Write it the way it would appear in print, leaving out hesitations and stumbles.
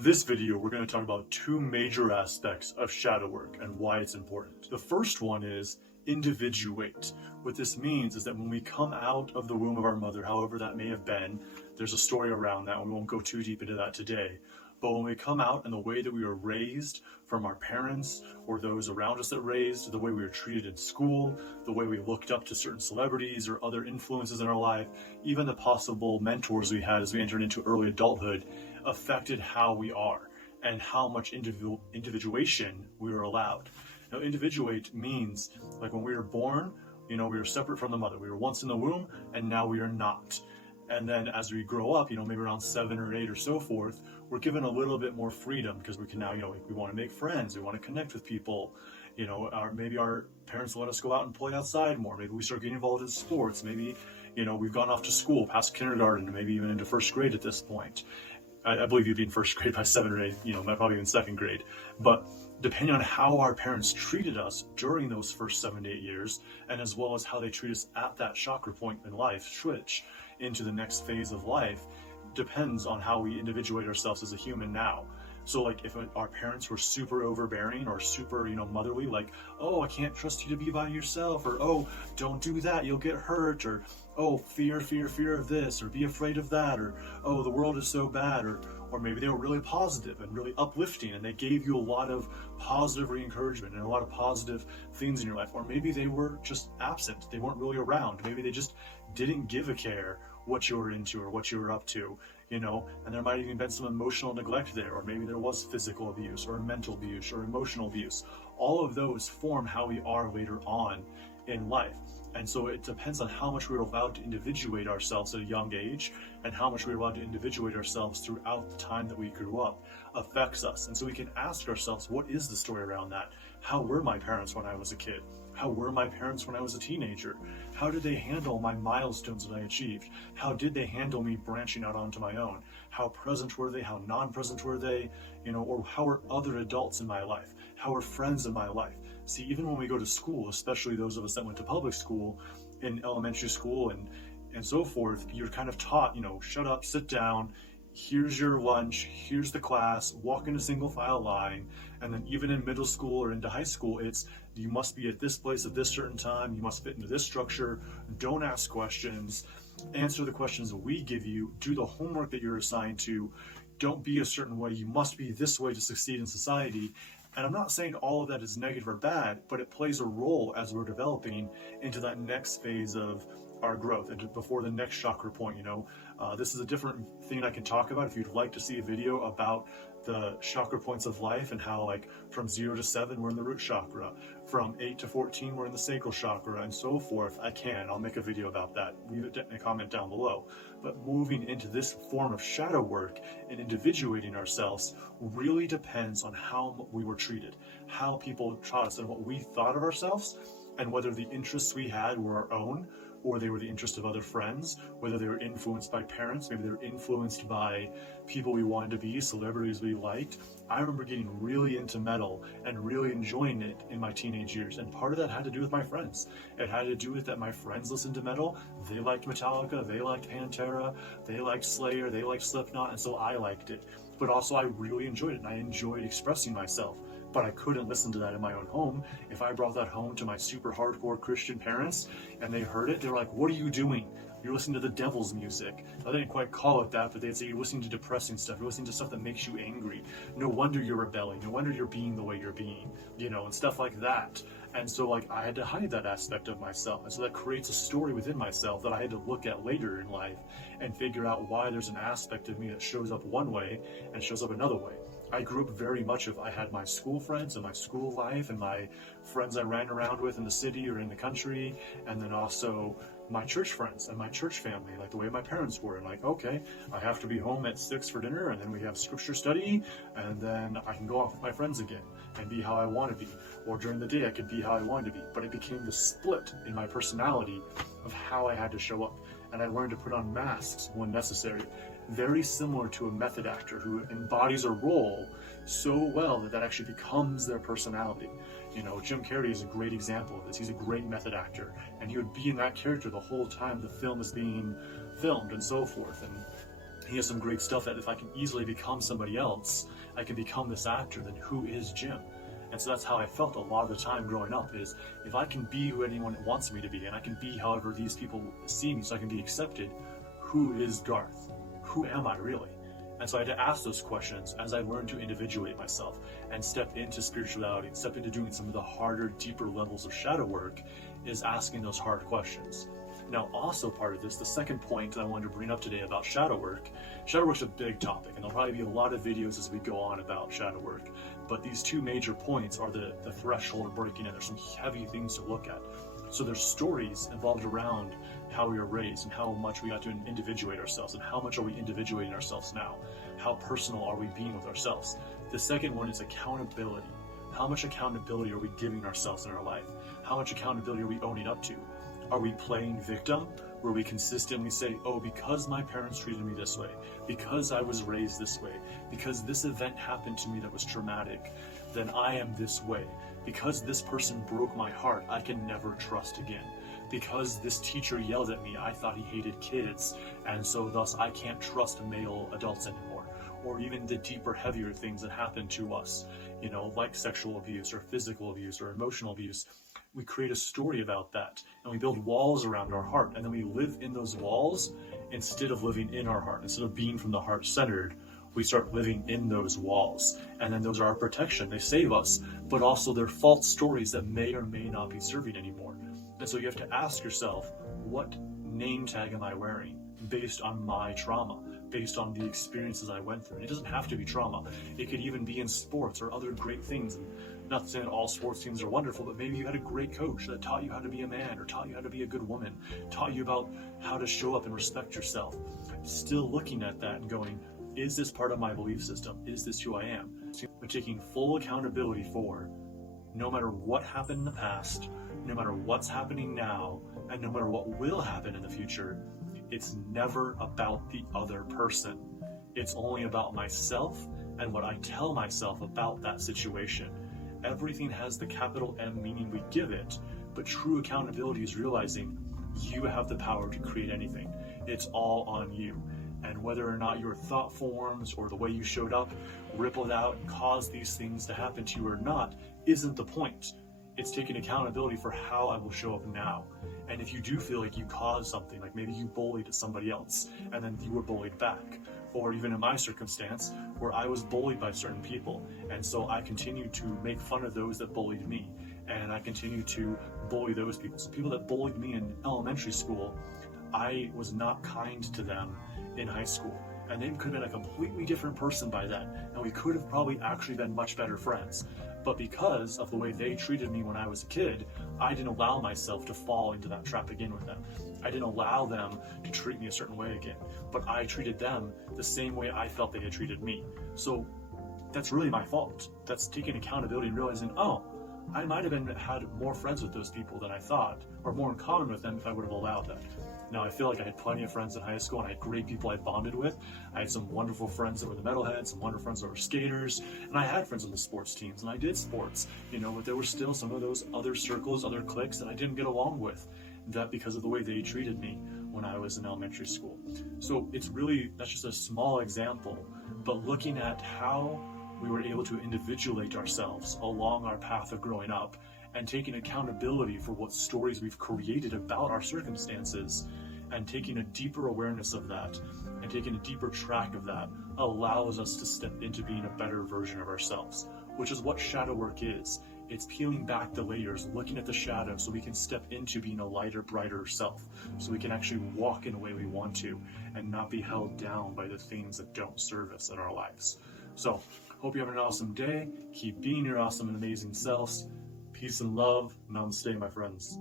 This video, we're going to talk about two major aspects of shadow work and why it's important. The first one is individuate. What this means is that when we come out of the womb of our mother, however that may have been, there's a story around that, and we won't go too deep into that today. But when we come out and the way that we were raised from our parents or those around us that raised, the way we were treated in school, the way we looked up to certain celebrities or other influences in our life, even the possible mentors we had as we entered into early adulthood, affected how we are and how much individuation we were allowed. Now, individuate means like when we were born, we were separate from the mother. We were once in the womb and now we are not. And then as we grow up, maybe around 7 or 8 or so forth, we're given a little bit more freedom because we can now, we want to make friends, we want to connect with people, maybe our parents let us go out and play outside more. Maybe we start getting involved in sports. Maybe, we've gone off to school past kindergarten, maybe even into first grade at this point. I believe you'd be in first grade by 7 or 8, probably in second grade. But depending on how our parents treated us during those first 7 to 8 years, and as well as how they treat us at that chakra point in life, switch into the next phase of life, depends on how we individuate ourselves as a human now. So like if our parents were super overbearing or super, motherly, like, oh, I can't trust you to be by yourself, or, oh, don't do that, you'll get hurt, or, oh, fear of this, or be afraid of that, or, oh, the world is so bad, or maybe they were really positive and really uplifting and they gave you a lot of positive re-encouragement and a lot of positive things in your life. Or maybe they were just absent, they weren't really around, maybe they just didn't give a care what you were into or what you were up to, and there might even been some emotional neglect there, or maybe there was physical abuse or mental abuse or emotional abuse. All of those form how we are later on in life. And so it depends on how much we're allowed to individuate ourselves at a young age and how much we're allowed to individuate ourselves throughout the time that we grew up affects us. And so we can ask ourselves, what is the story around that? How were my parents when I was a kid? How were my parents when I was a teenager? How did they handle my milestones that I achieved? How did they handle me branching out onto my own? How present were they? How non-present were they? Or how were other adults in my life? How were friends in my life? See, even when we go to school, especially those of us that went to public school, in elementary school and so forth, you're kind of taught, shut up, sit down, here's your lunch, here's the class, walk in a single file line. And then even in middle school or into high school, it's you must be at this place at this certain time, you must fit into this structure, don't ask questions, answer the questions that we give you, do the homework that you're assigned to, don't be a certain way, you must be this way to succeed in society. And I'm not saying all of that is negative or bad, but it plays a role as we're developing into that next phase of our growth and before the next chakra point. This is a different thing I can talk about if you'd like to see a video about the chakra points of life and how, like, from 0 to 7 we're in the root chakra, from 8 to 14 we're in the sacral chakra, and so forth. I'll make a video about that. Leave it in a comment down below. But moving into this form of shadow work and individuating ourselves really depends on how we were treated, how people taught us, and what we thought of ourselves, and whether the interests we had were our own or they were the interest of other friends, whether they were influenced by parents, maybe they were influenced by people we wanted to be, celebrities we liked. I remember getting really into metal and really enjoying it in my teenage years, and part of that had to do with my friends. It had to do with that my friends listened to metal, they liked Metallica, they liked Pantera, they liked Slayer, they liked Slipknot, and so I liked it. But also I really enjoyed it, and I enjoyed expressing myself. But I couldn't listen to that in my own home. If I brought that home to my super hardcore Christian parents and they heard it, they were like, what are you doing? You're listening to the devil's music. Now, they didn't quite call it that, but they'd say you're listening to depressing stuff. You're listening to stuff that makes you angry. No wonder you're rebelling. No wonder you're being the way you're being, and stuff like that. And so, I had to hide that aspect of myself. And so that creates a story within myself that I had to look at later in life and figure out why there's an aspect of me that shows up one way and shows up another way. I grew up very much I had my school friends and my school life and my friends I ran around with in the city or in the country, and then also my church friends and my church family, like the way my parents were, and okay, I have to be home at 6 for dinner, and then we have scripture study, and then I can go off with my friends again and be how I want to be, or during the day I could be how I wanted to be. But it became the split in my personality of how I had to show up, and I learned to put on masks when necessary, very similar to a method actor who embodies a role so well that actually becomes their personality. Jim Carrey is a great example of this. He's a great method actor, and he would be in that character the whole time the film is being filmed and so forth. And He has some great stuff that if I can easily become somebody else, I can become this actor, then who is Jim? And so that's how I felt a lot of the time growing up, is if I can be who anyone wants me to be, and I can be however these people see me so I can be accepted, who is Garth? Who am I really? And so I had to ask those questions as I learned to individuate myself and step into spirituality, step into doing some of the harder, deeper levels of shadow work, is asking those hard questions. Now, also part of this, the second point that I wanted to bring up today about shadow work's a big topic, and there'll probably be a lot of videos as we go on about shadow work, but these two major points are the threshold of breaking in. There's some heavy things to look at. So there's stories involved around how we were raised and how much we got to individuate ourselves, and how much are we individuating ourselves now? How personal are we being with ourselves? The second one is accountability. How much accountability are we giving ourselves in our life? How much accountability are we owning up to? Are we playing victim, where we consistently say, oh, because my parents treated me this way, because I was raised this way, because this event happened to me that was traumatic, then I am this way. Because this person broke my heart, I can never trust again. Because this teacher yelled at me, I thought he hated kids, and so thus I can't trust male adults anymore. Or even the deeper, heavier things that happen to us, like sexual abuse or physical abuse or emotional abuse. We create a story about that, and we build walls around our heart, and then we live in those walls instead of living in our heart. Instead of being from the heart centered, we start living in those walls, and then those are our protection. They save us, but also they're false stories that may or may not be serving anymore. And so you have to ask yourself, what name tag am I wearing based on my trauma, based on the experiences I went through? And it doesn't have to be trauma. It could even be in sports or other great things. And not saying all sports teams are wonderful, but maybe you had a great coach that taught you how to be a man, or taught you how to be a good woman, taught you about how to show up and respect yourself. Still looking at that and going, is this part of my belief system? Is this who I am? But taking full accountability for, no matter what happened in the past, no matter what's happening now, and no matter what will happen in the future, it's never about the other person. It's only about myself and what I tell myself about that situation. Everything has the capital M meaning we give it, but true accountability is realizing you have the power to create anything. It's all on you. And whether or not your thought forms or the way you showed up rippled out and caused these things to happen to you or not isn't the point. It's taking accountability for how I will show up now. And if you do feel like you caused something, like maybe you bullied somebody else and then you were bullied back, or even in my circumstance where I was bullied by certain people, and so I continued to make fun of those that bullied me, and I continued to bully those people. So people that bullied me in elementary school, I was not kind to them in high school, and they could have been a completely different person by then, and we could have probably actually been much better friends. But because of the way they treated me when I was a kid, I didn't allow myself to fall into that trap again with them. I didn't allow them to treat me a certain way again, but I treated them the same way I felt they had treated me. So that's really my fault. That's taking accountability and realizing, oh, I might have had more friends with those people than I thought, or more in common with them if I would have allowed that. Now, I feel like I had plenty of friends in high school, and I had great people I bonded with. I had some wonderful friends that were the metalheads, some wonderful friends that were skaters, and I had friends on the sports teams, and I did sports, but there were still some of those other circles, other cliques that I didn't get along with, that because of the way they treated me when I was in elementary school. So that's just a small example, but looking at how we were able to individuate ourselves along our path of growing up, and taking accountability for what stories we've created about our circumstances, and taking a deeper awareness of that, and taking a deeper track of that, allows us to step into being a better version of ourselves, which is what shadow work is. It's peeling back the layers, looking at the shadow so we can step into being a lighter, brighter self, so we can actually walk in the way we want to and not be held down by the things that don't serve us in our lives. So, hope you have an awesome day. Keep being your awesome and amazing selves. Peace and love. Namaste, my friends.